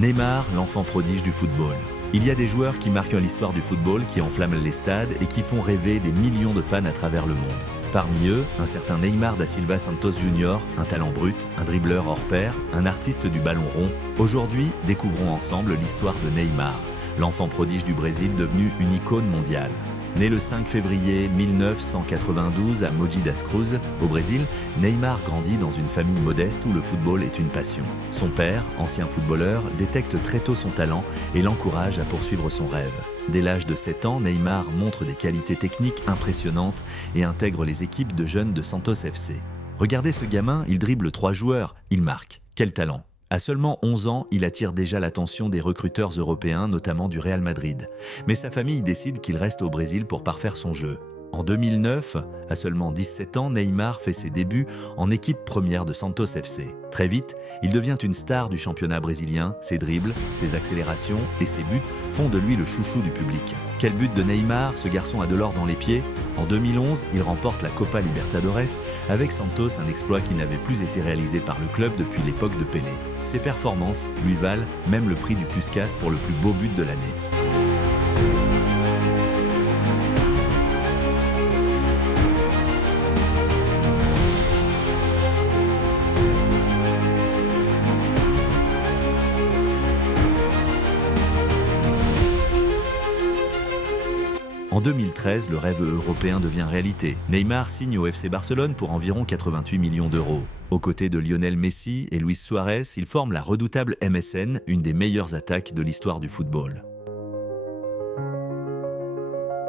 Neymar, l'enfant prodige du football. Il y a des joueurs qui marquent l'histoire du football, qui enflamment les stades et qui font rêver des millions de fans à travers le monde. Parmi eux, un certain Neymar da Silva Santos Jr., un talent brut, un dribbleur hors pair, un artiste du ballon rond. Aujourd'hui, découvrons ensemble l'histoire de Neymar, l'enfant prodige du Brésil devenu une icône mondiale. Né le 5 février 1992 à Mogi das Cruzes, au Brésil, Neymar grandit dans une famille modeste où le football est une passion. Son père, ancien footballeur, détecte très tôt son talent et l'encourage à poursuivre son rêve. Dès l'âge de 7 ans, Neymar montre des qualités techniques impressionnantes et intègre les équipes de jeunes de Santos FC. Regardez ce gamin, il dribble 3 joueurs, il marque. Quel talent! À seulement 11 ans, il attire déjà l'attention des recruteurs européens, notamment du Real Madrid. Mais sa famille décide qu'il reste au Brésil pour parfaire son jeu. En 2009, à seulement 17 ans, Neymar fait ses débuts en équipe première de Santos FC. Très vite, il devient une star du championnat brésilien. Ses dribbles, ses accélérations et ses buts font de lui le chouchou du public. Quel but de Neymar, ce garçon a de l'or dans les pieds. En 2011, il remporte la Copa Libertadores avec Santos, un exploit qui n'avait plus été réalisé par le club depuis l'époque de Pelé. Ses performances lui valent même le prix du Puskás pour le plus beau but de l'année. En 2013, le rêve européen devient réalité. Neymar signe au FC Barcelone pour environ 88 millions d'euros. Aux côtés de Lionel Messi et Luis Suarez, ils forment la redoutable MSN, une des meilleures attaques de l'histoire du football.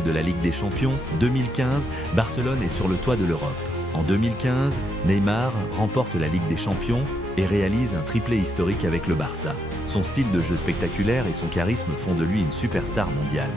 De la Ligue des Champions, 2015, Barcelone est sur le toit de l'Europe. En 2015, Neymar remporte la Ligue des Champions et réalise un triplé historique avec le Barça. Son style de jeu spectaculaire et son charisme font de lui une superstar mondiale.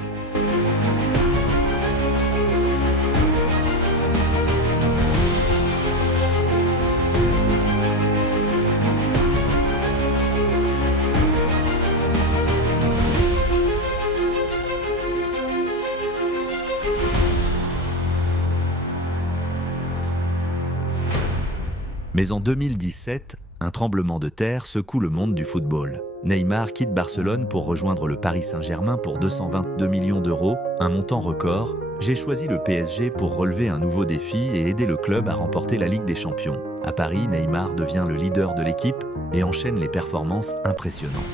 Mais en 2017, un tremblement de terre secoue le monde du football. Neymar quitte Barcelone pour rejoindre le Paris Saint-Germain pour 222 millions d'euros, un montant record. J'ai choisi le PSG pour relever un nouveau défi et aider le club à remporter la Ligue des Champions. À Paris, Neymar devient le leader de l'équipe et enchaîne les performances impressionnantes.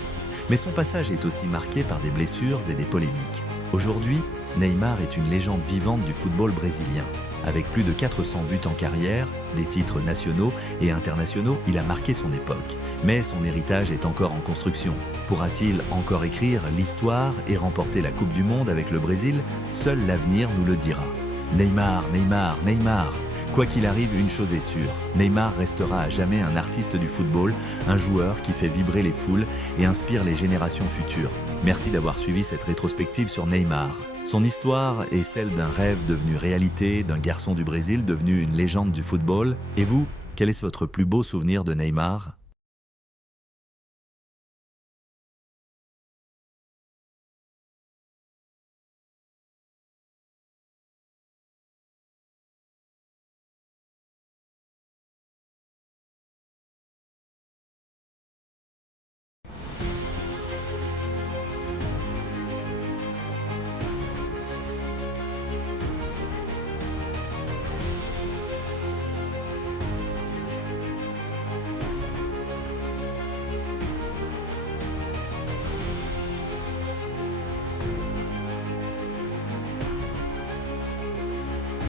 Mais son passage est aussi marqué par des blessures et des polémiques. Aujourd'hui, Neymar est une légende vivante du football brésilien. Avec plus de 400 buts en carrière, des titres nationaux et internationaux, il a marqué son époque. Mais son héritage est encore en construction. Pourra-t-il encore écrire l'histoire et remporter la Coupe du Monde avec le Brésil? Seul l'avenir nous le dira. Neymar, Neymar, Neymar. Quoi qu'il arrive, une chose est sûre, Neymar restera à jamais un artiste du football, un joueur qui fait vibrer les foules et inspire les générations futures. Merci d'avoir suivi cette rétrospective sur Neymar. Son histoire est celle d'un rêve devenu réalité, d'un garçon du Brésil devenu une légende du football. Et vous, quel est votre plus beau souvenir de Neymar ?